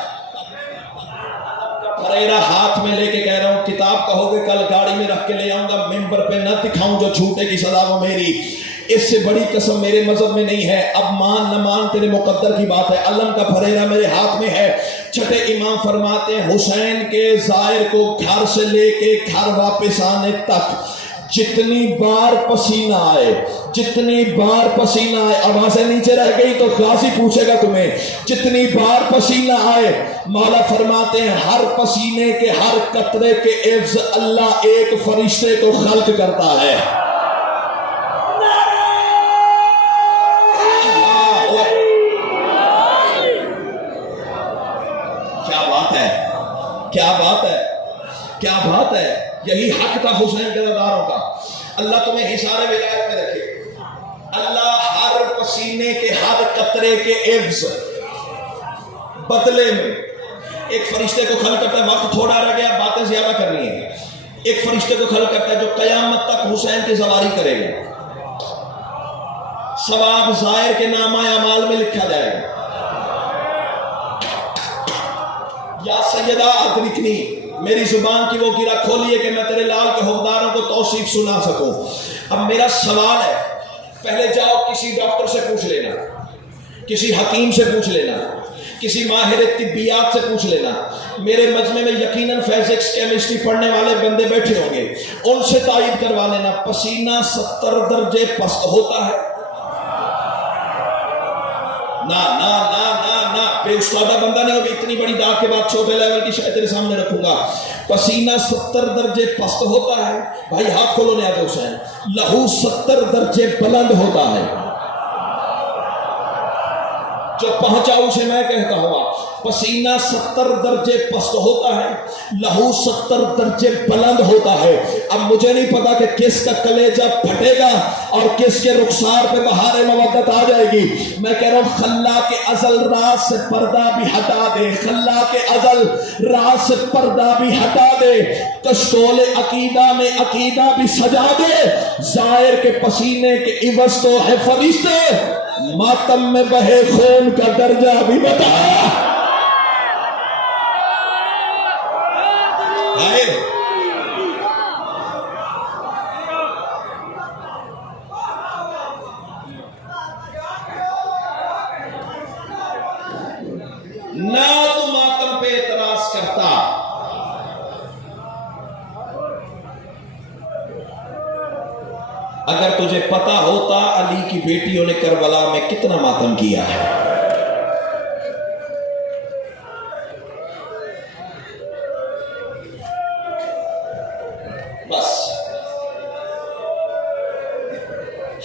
پریرا ہاتھ میں لے کے کہہ رہا ہوں کتاب کہو گے کل گاڑی میں رکھ کے لے آؤں گا, ممبر پہ نہ دکھاؤں جو جھوٹے کی سزا وہ میری. اس سے بڑی قسم میرے مذہب میں نہیں ہے. اب مان نہ مان تیرے مقدر کی بات ہے. علم کا پھریرا میرے ہاتھ میں ہے. چھٹے امام فرماتے ہیں حسین کے زائر کو گھر سے لے کے گھر واپس آنے تک جتنی بار پسینہ آئے, جتنی بار پسینہ آئے, آوازیں نیچے رہ گئی تو غازی پوچھے گا تمہیں, جتنی بار پسینہ آئے, مولا فرماتے ہیں ہر پسینے کے ہر قطرے کے عوض اللہ ایک فرشتے کو خلق کرتا ہے. کیا بات ہے, کیا بات ہے, کیا بات ہے. یہی حق تھا حسین کے داداروں کا. اللہ تمہیں حصار ولایت میں رکھے. اللہ ہر پسینے کے ہر قطرے کے عوض بدلے میں ایک فرشتے کو خلق کرتا ہے. وقت تھوڑا رہ گیا, باتیں زیادہ کرنی ہے. ایک فرشتے کو خلق کرتا ہے جو قیامت تک حسین کی سواری کرے گا. ثواب زائر کے نامہ اعمال میں لکھا جائے گا. یا سیدہ ادرکنی, میری زبان کی وہ گرہ کھولیے کہ میں تیرے لال کے حقداروں کو توصیف سنا سکوں. اب میرا سوال ہے, پہلے جاؤ کسی ڈاکٹر سے پوچھ لینا, کسی حکیم سے پوچھ لینا, کسی ماہر طبیات سے پوچھ لینا. میرے مجمع میں یقیناً فزکس کیمسٹری پڑھنے والے بندے بیٹھے ہوں گے, ان سے تائید کروا لینا پسینہ 70 درجے پست ہوتا ہے. نا نا نا نا نا, بے استادہ بندہ نہیں, ابھی اتنی بڑی داغ کے بعد چھوٹے لیول کی شاید تیرے سامنے رکھوں گا. پسینہ 70 درجے پست ہوتا ہے. بھائی ہاتھ کھولو نیاز حسین. لہو 70 درجے بلند ہوتا ہے. جو پہنچا اسے میں کہتا ہوا, پسینہ 70 درجے پست ہوتا ہے, لہو 70 درجے بلند ہوتا ہے. اب مجھے نہیں پتا کہ کس کا کلیجہ پھٹے گا اور کس کے رخسار پہ بہار مودت آ جائے گی. میں کہہ رہا ہوں خلا کے ازل راز سے پردہ بھی ہٹا دے, خلا کے ازل راہ سے پردہ بھی ہٹا دے، کشکول عقیدہ میں عقیدہ بھی سجا دے، زائر کے پسینے کے عوض تو ہے فرشتے، ماتم میں بہے خون کا درجہ بھی بتا۔ نہ تو ماتم پہ اعتراض کرتا، اگر تجھے پتا ہوتا علی کی بیٹیوں نے کربلا میں کتنا ماتم کیا ہے۔ بس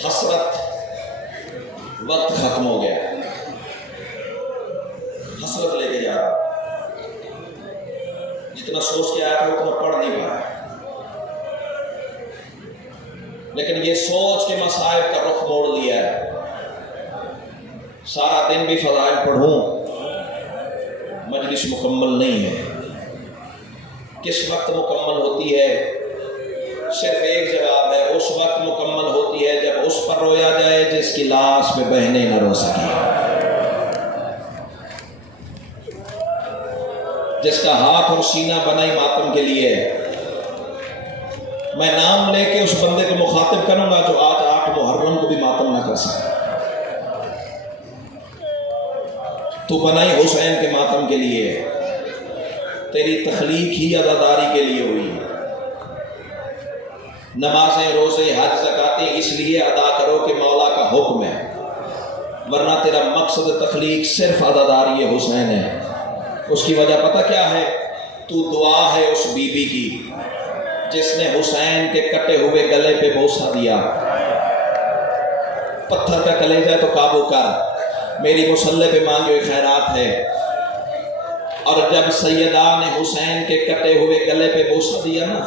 حسرت، وقت ختم ہو گیا، حسرت لے کے جا رہا، جتنا سوچ کے آیا تھا اتنا پڑھ نہیں پایا، لیکن یہ سوچ کے مصائب کا رخ موڑ لیا ہے۔ سارا دن بھی فضائل پڑھوں، مجلس مکمل نہیں ہے۔ کس وقت مکمل ہوتی ہے؟ صرف ایک جواب ہے، اس وقت مکمل ہوتی ہے جب اس پر رویا جائے جس کی لاش پہ بہنیں نہ رو سکیں، جس کا ہاتھ اور سینہ بنائی ماتم کے لیے۔ میں نام لے کے اس بندے کو مخاطب کروں گا جو آج 8 محرم کو بھی ماتم نہ کر سکے۔ تو بنائی حسین کے ماتم کے لیے، تیری تخلیق ہی عزاداری کے لیے ہوئی۔ نمازیں، روزے، حج، زکاتیں اس لیے ادا کرو کہ مولا کا حکم ہے، ورنہ تیرا مقصد تخلیق صرف عزاداری حسین ہے۔ اس کی وجہ پتہ کیا ہے؟ تو دعا ہے اس بی بی کی جس نے حسین کے کٹے ہوئے گلے پہ بوسہ دیا۔ پتھر کا کلیجہ تو قابو کر، میری مصلی پہ مانگے خیرات ہے۔ اور جب سیدہ نے حسین کے کٹے ہوئے گلے پہ بوسہ دیا نا،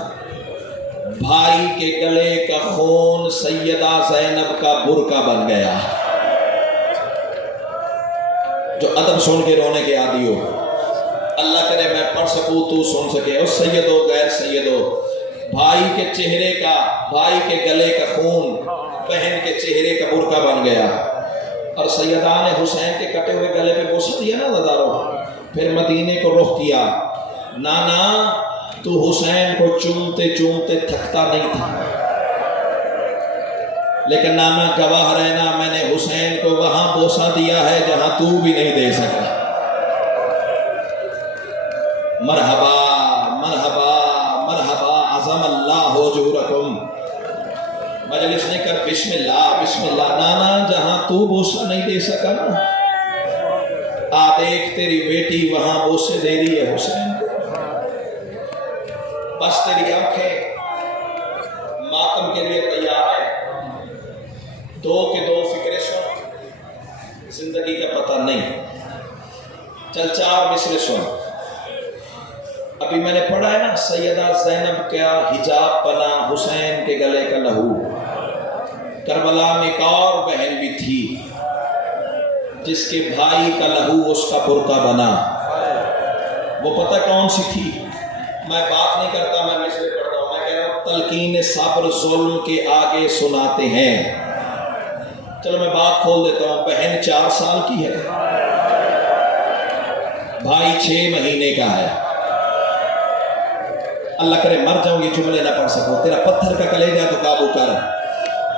بھائی کے گلے کا خون سیدہ زینب کا برقع بن گیا۔ جو ادب سن کے رونے کے عادی ہو، اللہ کرے میں پڑھ سکوں تو سن سکے، اور سیدو غیر سیدو، بھائی کے چہرے کا، بھائی کے گلے کا خون بہن کے چہرے کا برقع بن گیا۔ اور سیدہ نے حسین کے کٹے ہوئے گلے پہ بوسہ دیا نا ہزاروں، پھر مدینے کو رخ کیا۔ نانا تو حسین کو چومتے چومتے تھکتا نہیں تھا، لیکن نانا گواہ رہنا میں نے حسین کو وہاں بوسہ دیا ہے جہاں تو بھی نہیں دے سکا۔ مرحبا مرحبا مرحبا، عظم اللہ اجورکم۔ مجلس نے کر بسم اللہ بسم اللہ۔ نانا جہاں تو بوسہ نہیں دے سکا نا، آ دیکھ تیری بیٹی وہاں بوسے دے رہی ہے حسین کو۔ بس تیری آنکھیں ماتم کے لیے تیار ہے۔ دو کے دو فکریں سن، زندگی کا پتہ نہیں۔ چل 4 مصرے سن۔ ابھی میں نے پڑھا ہے نا، سیدہ زینب کا حجاب بنا حسین کے گلے کا لہو۔ کربلا میں ایک اور بہن بھی تھی جس کے بھائی کا لہو اس کا برقع بنا۔ وہ پتہ کون سی تھی؟ میں بات نہیں کرتا، میں مصرے پڑھتا ہوں۔ میں کہہ رہا ہوں تلقین صبر ظلم کے آگے سناتے ہیں۔ چلو میں بات کھول دیتا ہوں۔ بہن 4 سال کی ہے، بھائی 6 مہینے کا ہے۔ اللہ کرے مر جاؤں یہ جملے نہ پڑھ سکو۔ تیرا پتھر کا کلیجہ تو قابو کر۔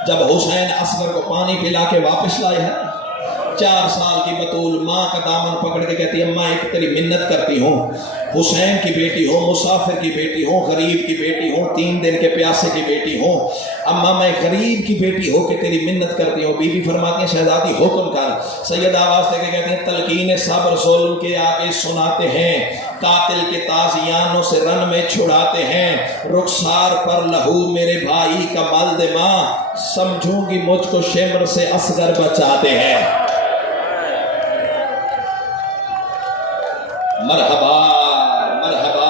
جب حسین اصغر کو پانی پلا کے واپس لائے ہیں، 4 سال کی بطول ماں کا دامن پکڑ کے کہتی ہے اماں ایک تیری منت کرتی ہوں، حسین کی بیٹی ہوں، مسافر کی بیٹی ہوں، غریب کی بیٹی ہوں، 3 دن کے پیاسے کی بیٹی ہوں، اماں میں غریب کی بیٹی ہو کے تیری منت کرتی ہوں۔ بی بی فرماتی ہیں شہزادی حکم کر۔ سید آواز دے کے کہتی ہیں تلقین صبر ظلم کے آگے سناتے ہیں، قاتل کے تازیانوں سے رن میں چھڑاتے ہیں، رخسار پر لہو میرے بھائی کا ملد ماں، سمجھوں گی مجھ کو شمر سے اصغر بچاتے ہیں۔ مرحبا مرحبا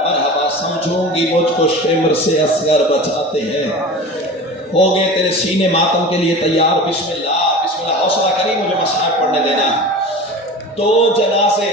مرحبا، سمجھوں گی مجھ کو شمر سے اصغر بچاتے ہیں۔ ہو گئے تیرے سینے ماتم کے لیے تیار؟ بسم اللہ بسم اللہ۔ حوصلہ کری، مجھے مصائب پڑھنے دینا۔ 2 جنازے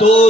2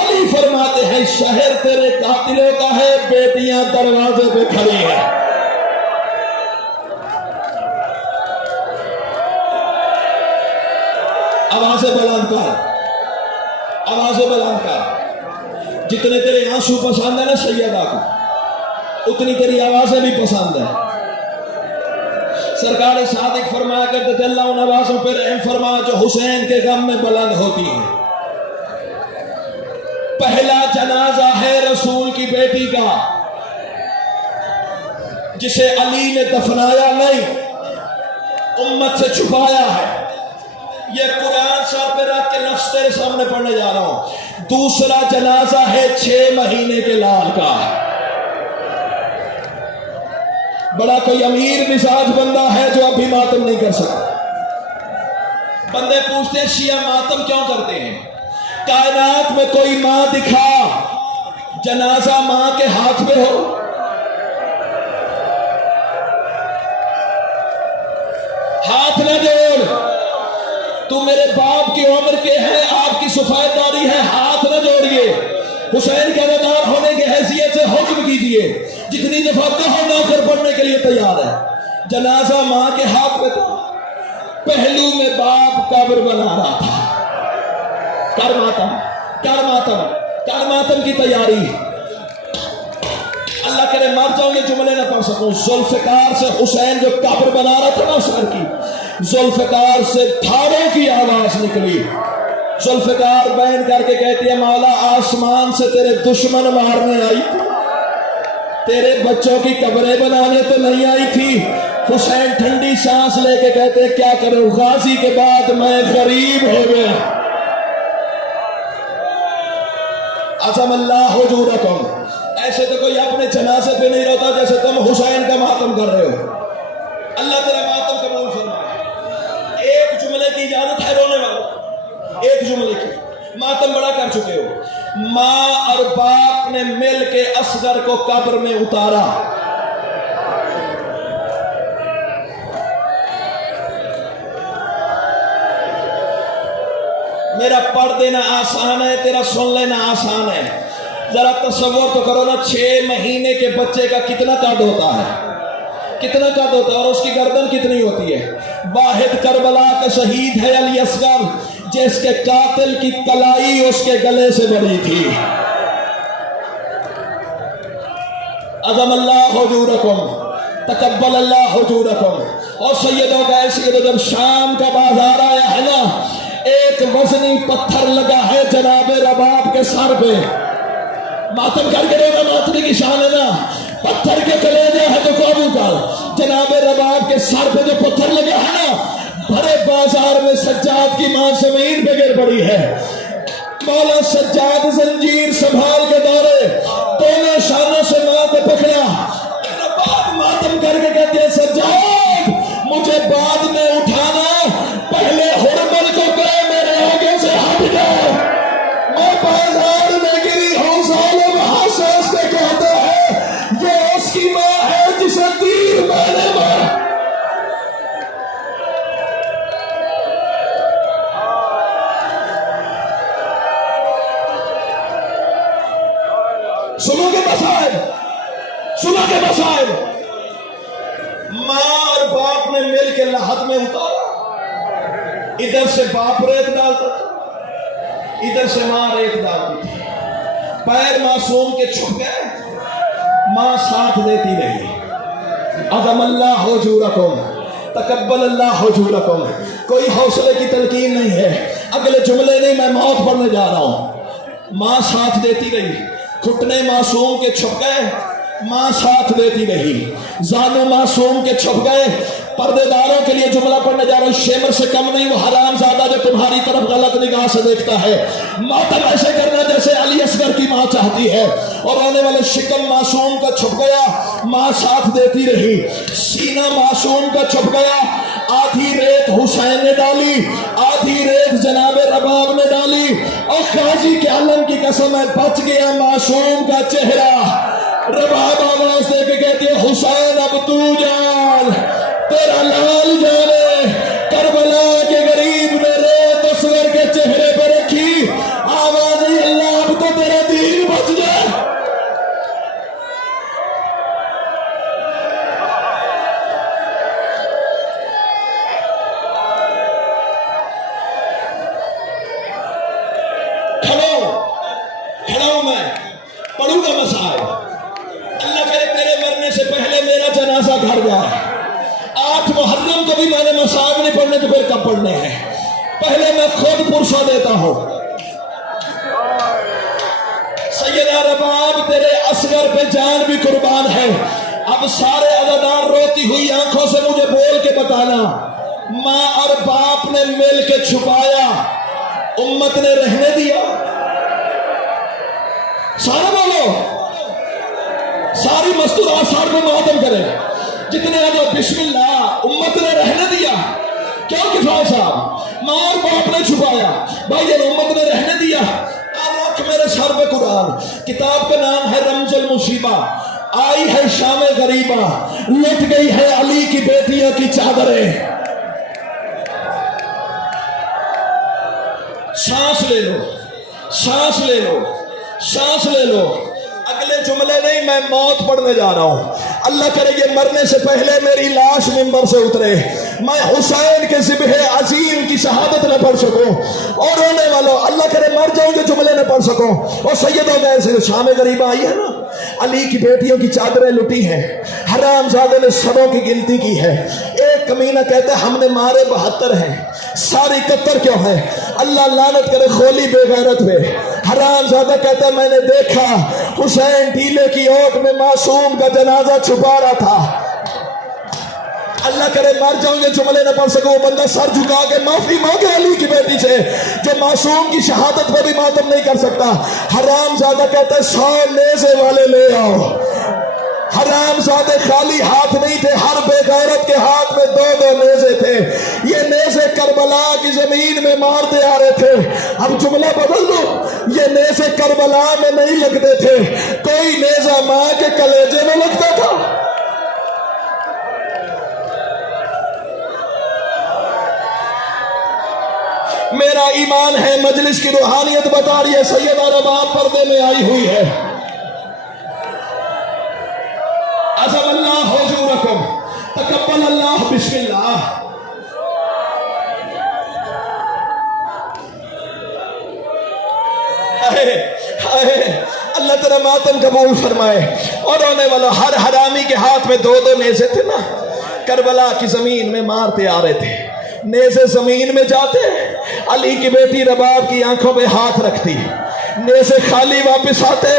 علی فرماتے ہیں شہر تیرے قاتلوں کا ہے، بیٹیاں دروازے پہ کھڑی ہیں. آوازیں بلند کر، آوازیں بلند کر. جتنے تیرے آنسو پسند ہے نا سیدہ کو، اتنی تیری آوازیں بھی پسند ہیں. سرکار صادق فرمایا کرتے تھے اللہ ان آوازوں پر رحم فرما جو حسین کے غم میں بلند ہوتی ہیں. پہلا جنازہ ہے رسول کی بیٹی کا جسے علی نے دفنایا نہیں، امت سے چھپایا ہے. یہ قرآن سر پہ رکھ کے لفظ تیرے سامنے پڑھنے جا رہا ہوں. دوسرا جنازہ ہے 6 مہینے کے لال کا. بڑا کوئی امیر مزاج بندہ ہے جو ابھی ماتم نہیں کر سکتا. بندے پوچھتے ہیں شیعہ ماتم کیوں کرتے ہیں؟ کائنات میں کوئی ماں دکھا جنازہ ماں کے ہاتھ میں ہو؟ ہاتھ نہ جوڑ. تو میرے باپ کی عمر کے ہیں، آپ کی سفیداری ہے، ہاتھ نہ جوڑیے. حسین کے ردار ہونے کی حیثیت سے حکم کیجئے، جتنی دفعہ کہو نوکر پڑھنے کے لیے تیار ہے. جنازہ ماں کے ہاتھ میں تھا، پہلو میں باپ قبر بنا رہا تھا. کر ماتم، کر ماتم، کر ماتم کی تیاری. اللہ کرے مر جاؤں یہ جملے نہ پڑھ سکوں. ذوالفقار سے حسین جو قبر بنا رہا تھا نا سر کی، ذوالفقار سے دھاڑوں کی آواز نکلی. ذوالفقار بیان کر کے کہتی ہے مولا آسمان سے تیرے دشمن مارنے آئی تھی، تیرے بچوں کی قبریں بنانے تو نہیں آئی تھی. حسین ٹھنڈی سانس لے کے کہتے ہیں کیا کروں غازی کے بعد میں غریب ہو گیا. عظم اللہ حضورکم. ایسے تو کوئی اپنے جنازے پہ نہیں روتا جیسے تم حسین کا ماتم کر رہے ہو. اللہ تیرا ماتم قبول فرمائے. ایک جملے کی اجازت ہے رونے والا، ایک جملے کی. ماتم بڑا کر چکے ہو. ماں اور باپ نے مل کے اصغر کو قبر میں اتارا. میرا پڑھ دینا آسان ہے، تیرا سن لینا آسان ہے. ذرا تصور تو کرو نا 6 مہینے کے بچے کا کتنا قد ہوتا ہے، کتنا قد ہوتا ہے، اور اس کی گردن کتنی ہوتی ہے. واحد کربلا کا شہید ہے علی اصغر، جس کے قاتل کی کلائی اس کے گلے سے بڑی تھی. عظم اللہ حضورکم، تقبل اللہ حضورکم. اور سیدوں کا ایسی جب شام کا بازار آیا ہے نا، ایک وزنی پتھر لگا ہے جناب رباب کے سر پہ. ماتم کر کے رونا ماتمی کی شان ہے نا. پتھر کے کلیجے ہے تو قابو کر. جناب رباب کے سر پہ جو پتھر لگا ہے نا، بھرے بازار میں سجاد کی ماں زمین پہ گر پڑی ہے. مولا سجاد زنجیر سنبھال کے دورے، دونوں شانوں سے ماں کو پکڑا. رباب ماتم کر کے کہتے ہیں سجاد مجھے بعد میں اٹھانا، پہلے حرمل کو کہے میرے آگے سے ہٹ جاؤ. میں بازار میں گری ہوں، ظالم ہنسے اس کے کہتے ہیں یہ اس کی ماں ہے جسے تیر میں نے مارا. سنو کے مسائل، سنو کے مسائل. ماں اور باپ نے مل کے لحد میں اتارا. ادھر سے باپ ریت ڈالتا تھا، ادھر سے ماں ریت ڈالتی تھی. پیر معصوم کے چھپ گئے، ماں ساتھ دیتی رہی. عظم اللہ حضورکم، تقبل اللہ حضورکم. کوئی حوصلے کی تلقین نہیں ہے، اگلے جملے نہیں، میں موت پڑھنے جا رہا ہوں. ماں ساتھ دیتی رہی، گھٹنے معصوم کے چھپ گئے، ماں ساتھ دیتی رہی. زانو معصوم کے چھپ گئے. پردے داروں کے لیے جملہ پڑھنے جا رہا ہوں، شیمر سے کم نہیں وہ حرام زادہ جو تمہاری طرف غلط نگاہ سے دیکھتا ہے. ماتم ایسے کرنا جیسے علی اصغر کی ماں چاہتی ہے. اور آنے والے شکم معصوم کا چھپ گیا، ماں ساتھ دیتی رہی. سینہ معصوم کا چھپ گیا. آدھی ریت حسین نے ڈالی، آدھی ریت جناب رباب نے ڈالی. اور قاضی کے علم کی قسم ہے بچ گیا معصوم کا چہرہ. رباب آواز دے کے کہتی ہے حسین اب تو جان، تیرا لال جانے. کربلا کے غریب نے ریت اصغر کے چہرے پر رکھی. کا مسائل. اللہ کرے تیرے مرنے سے پہلے میرا جنازہ گھر جائے. 8 محرم کو بھی میں نے مصائب نہیں پڑھنے تو پھر کب پڑھنے ہیں؟ پہلے میں خود پرسہ دیتا ہوں. سیدہ رباب تیرے اصغر پہ جان بھی قربان ہے. اب سارے عزادار روتی ہوئی آنکھوں سے مجھے بول کے بتانا، ماں اور باپ نے مل کے چھپایا، امت نے رہنے دیا؟ سارے بولو، ساری مستور آثار کو ماتم کرے. جتنے آدھو بسم اللہ، امت نے رہنے دیا. کیوں کفایت صاحب؟ ماں اور باپ نے چھپایا، بھائی یہ امت نے رہنے دیا. رکھ میرے سر پہ قرآن. کتاب کا نام ہے رمز المصیبہ. آئی ہے شام غریبہ، لٹ گئی ہے علی کی بیٹیوں کی چادریں. سانس لے لو، سانس لے لو، سانس لے لو. اگلے جملے نہیں، میں موت پڑھنے جا رہا ہوں. اللہ کرے یہ مرنے سے پہلے میری لاش منبر سے اترے، میں حسین کے ذبح عظیم کی شہادت نہ پڑھ سکوں، اور رونے والوں اللہ کرے مر جاؤں یہ جملے نہ پڑھ سکوں. اور سیدوں میں سے شام غریبہ آئی ہے نا، علی کی بیٹیوں کی چادریں لٹی ہیں، حرام زادے نے سروں کی گنتی کی ہے. ایک کمینہ کہتا ہے ہم نے مارے 72 ہیں، ساری 71 کیوں ہے؟ اللہ لعنت کرے کھولی بے غیرت پہ. حرام زادہ کہتا ہے میں نے دیکھا حسین ڈھیلے کی اوٹ میں معصوم کا جنازہ چھپا رہا تھا. اللہ کرے مر جاؤں یہ جملے نہ پڑھ سکوں. وہ بندہ سر جھکا کے معافی مانگے علی کی بیٹی سے جو معصوم کی شہادت پر بھی ماتم نہیں کر سکتا. حرام زادہ کہتا ہے 100 نیزے والے لے آؤ. حرام زادے خالی ہاتھ نہیں تھے، ہر بے غیرت کے ہاتھ میں 2 نیزے تھے. یہ نیزے کربلا کی زمین میں مارتے آ رہے تھے. اب جملہ بدل دو، یہ نیزے کربلا میں نہیں لگتے تھے، کوئی نیزہ ماں کے کلیجے میں لگتا تھا. میرا ایمان ہے مجلس کی روحانیت بتا رہی ہے سیدہ رباب پردے میں آئی ہوئی ہے. عظم اللہ حضورکم، تقبل اللہ، بسم اللہ. اللہ تیرا ماتم قبول فرمائے. اور رونے والا ہر حرامی کے ہاتھ میں 2 نیزے تھے نا، کربلا کی زمین میں مارتے آ رہے تھے. نیزے زمین میں جاتے، علی کی بیٹی رباب کی آنکھوں پہ ہاتھ رکھتی، نیزے خالی واپس آتے،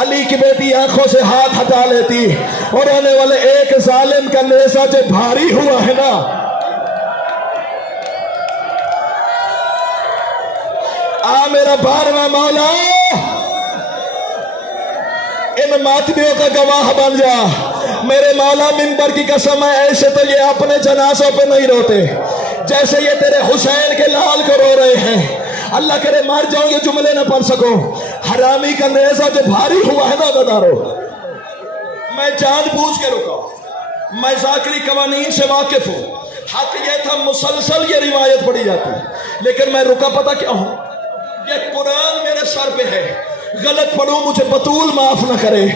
علی کی بیٹی آنکھوں سے ہاتھ ہٹا لیتی. اور رونے والے ایک ظالم کا نیزہ جو بھاری ہوا ہے نا، آ میرا 12واں مولا ان ماتمیوں کا گواہ بن جا. میرے مولا منبر کی قسم ہے ایسے تو یہ اپنے جنازوں پہ نہیں روتے جیسے یہ تیرے حسین کے لال کو رو رہے ہیں. اللہ کرے مر جاؤں یہ جملے نہ پڑھ سکوں. حرامی کا نیزہ جو بھاری ہوا ہے نا عزادارو، میں جان بوجھ کے رکا، میں ذاکری قوانین سے واقف ہوں. حق یہ تھا مسلسل یہ روایت پڑھی جاتی، لیکن میں رکا پتہ کیا ہوں؟ یہ قرآن میرے سر پہ ہے، غلط پڑھوں مجھے بطول معاف نہ کرے.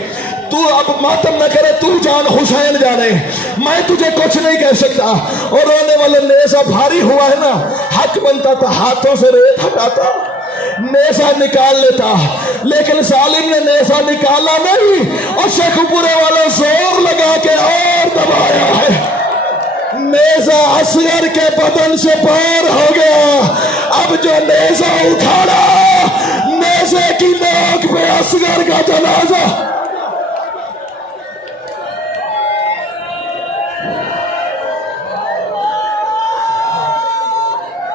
تو اب ماتم نہ کرے، تو جان حسین جانے، میں تجھے کچھ نہیں کہہ سکتا. اور رونے والے نیزہ بھاری ہوا ہے نا، حق بنتا تھا ہاتھوں سے ریت ہٹاتا، نیزہ نکال لیتا، لیکن ظالم نے نیزہ نکالا نہیں، اور شیخ پورے والے زور لگا کے اور دبایا ہے. نیزہ اصغر کے بدن سے پار ہو گیا. اب جو نیزہ اٹھاڑا، نیزے کی نوک پہ اصغر کا جنازہ.